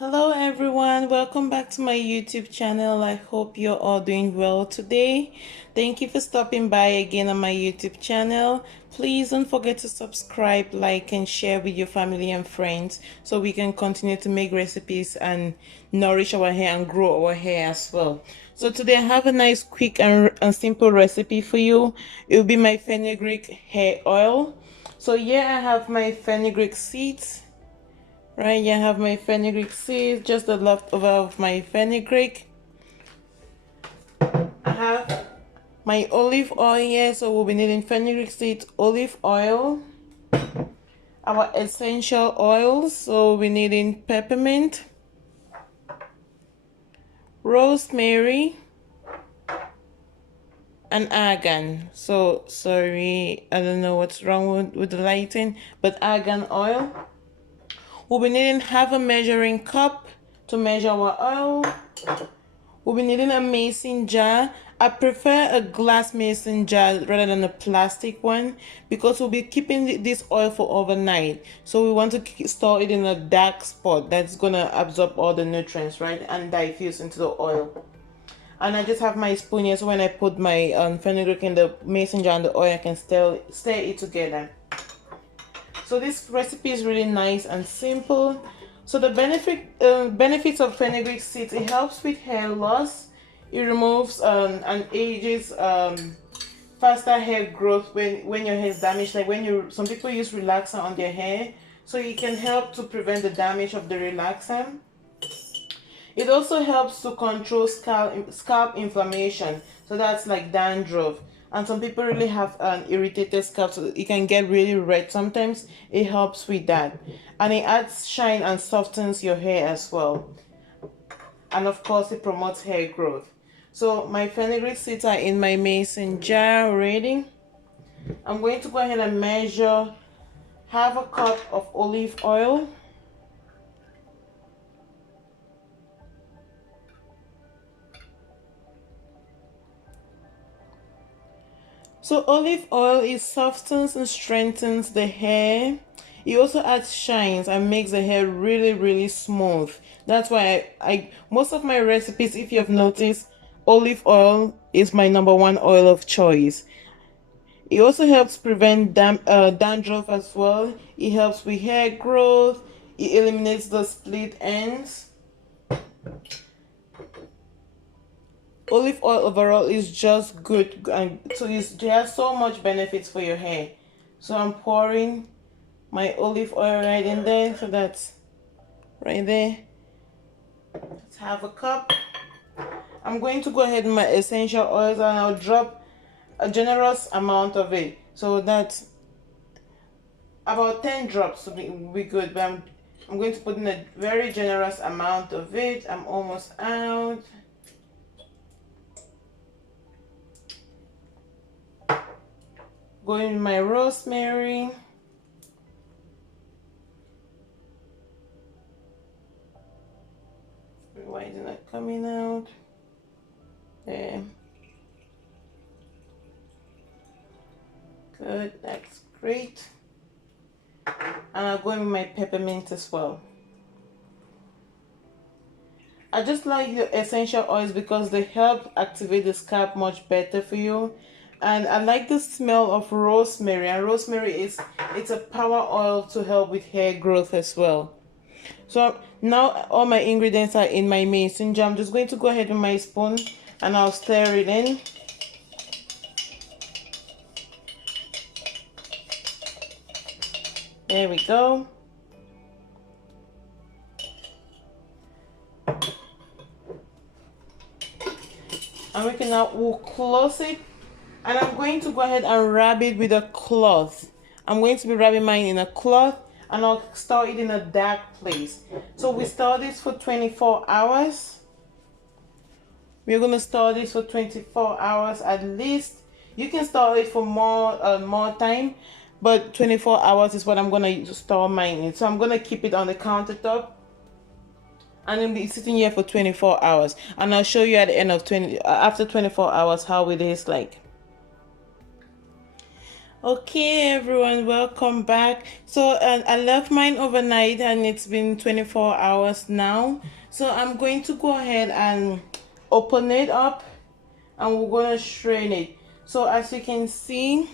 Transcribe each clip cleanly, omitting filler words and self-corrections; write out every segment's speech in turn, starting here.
Hello everyone, welcome back to my YouTube channel. I hope you're all doing well today. Thank you for stopping by again on my YouTube channel. Please don't forget to subscribe, like, and share with your family and friends so we can continue to make recipes and nourish our hair and grow our hair as well. So today I have a nice quick and simple recipe for you. It will be my fenugreek hair oil. So here I have my fenugreek seeds. Right, I have my fenugreek seeds, just the leftover of my fenugreek. I have my olive oil here, so we'll be needing fenugreek seeds, olive oil, our essential oils, so we'll be needing peppermint, rosemary, and argan. So sorry, I don't know what's wrong with the lighting, but argan oil. We'll be needing half a measuring cup to measure our oil. We'll be needing a mason jar. I prefer a glass mason jar rather than a plastic one because we'll be keeping this oil for overnight. So we want to store it in a dark spot that's gonna absorb all the nutrients, right, and diffuse into the oil. And I just have my spoon here, so when I put my fenugreek in the mason jar and the oil, I can stir it together. So this recipe is really nice and simple. So the benefits of fenugreek seeds: it helps with hair loss, it removes and ages faster hair growth when your hair is damaged. Like some people use relaxer on their hair, so it can help to prevent the damage of the relaxer. It also helps to control scalp inflammation, so that's like dandruff. And some people really have an irritated scalp, so it can get really red. Sometimes it helps with that. And it adds shine and softens your hair as well. And of course, it promotes hair growth. So my fenugreek seeds are in my mason jar already. I'm going to go ahead and measure half a cup of olive oil. So olive oil, it softens and strengthens the hair. It also adds shines and makes the hair really smooth. That's why I most of my recipes, if you have noticed, olive oil is my #1 oil of choice. It also helps prevent dandruff as well. It helps with hair growth. It eliminates the split ends. Olive oil overall is just good, and so it has so much benefits for your hair. So I'm pouring my olive oil right in there. So that's right there. Let's have a cup. I'm going to go ahead with my essential oils, and I'll drop a generous amount of it. So that's about 10 drops will be good, but I'm going to put in a very generous amount of it. I'm almost out. Going with my rosemary. Why is it not coming out? There. Good, that's great. And I'm going with my peppermint as well. I just like the essential oils because they help activate the scalp much better for you. And I like the smell of rosemary, and rosemary it's a power oil to help with hair growth as well. So now all my ingredients are in my mason jar. I'm just going to go ahead with my spoon and I'll stir it in. There we go. And we can now, we'll close it. And I'm going to go ahead and wrap it with a cloth. I'm going to be wrapping mine in a cloth, and I'll store it in a dark place. So we store this for 24 hours. We're going to store this for 24 hours at least. You can store it for more time, but 24 hours is what I'm going to store mine in. So I'm going to keep it on the countertop, and it'll be sitting here for 24 hours. And I'll show you at the end of after 24 hours how it is like. Okay, everyone, welcome back. So, I left mine overnight and it's been 24 hours now. So, I'm going to go ahead and open it up and we're going to strain it. So, as you can see,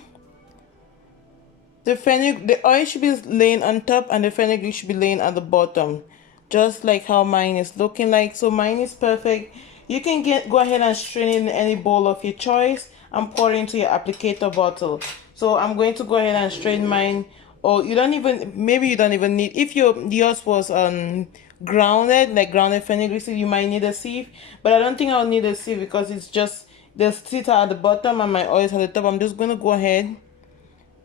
the oil should be laying on top and the fenugreek should be laying at the bottom, just like how mine is looking like. So mine is perfect. You can go ahead and strain it in any bowl of your choice and pour it into your applicator bottle. So I'm going to go ahead and strain mine. Or you don't even, maybe you don't even need, if yours was grounded, like grounded fenugreek seed, you might need a sieve, but I don't think I'll need a sieve because it's just the seeds are at the bottom and my oil is at the top. I'm just going to go ahead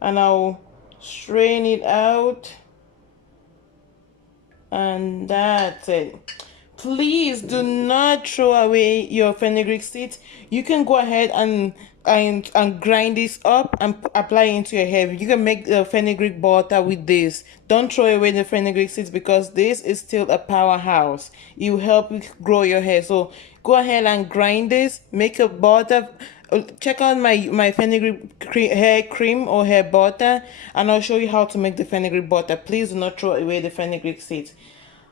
and I'll strain it out, and that's it. Please do not throw away your fenugreek seeds. You can go ahead and grind this up and apply it into your hair. You can make the fenugreek butter with this. Don't throw away the fenugreek seeds because this is still a powerhouse. It will help you grow your hair. So go ahead and grind this, make a butter. Check out my fenugreek hair cream or hair butter, and I'll show you how to make the fenugreek butter. Please do not throw away the fenugreek seeds.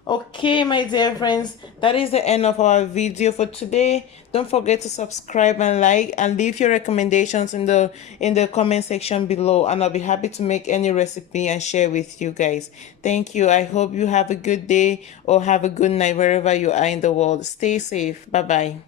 Okay, my dear friends, that is the end of our video for today. Don't forget to subscribe and like and leave your recommendations in the comment section below, and I'll be happy to make any recipe and share with you guys. Thank you. I hope you have a good day or have a good night wherever you are in the world. Stay safe. Bye bye.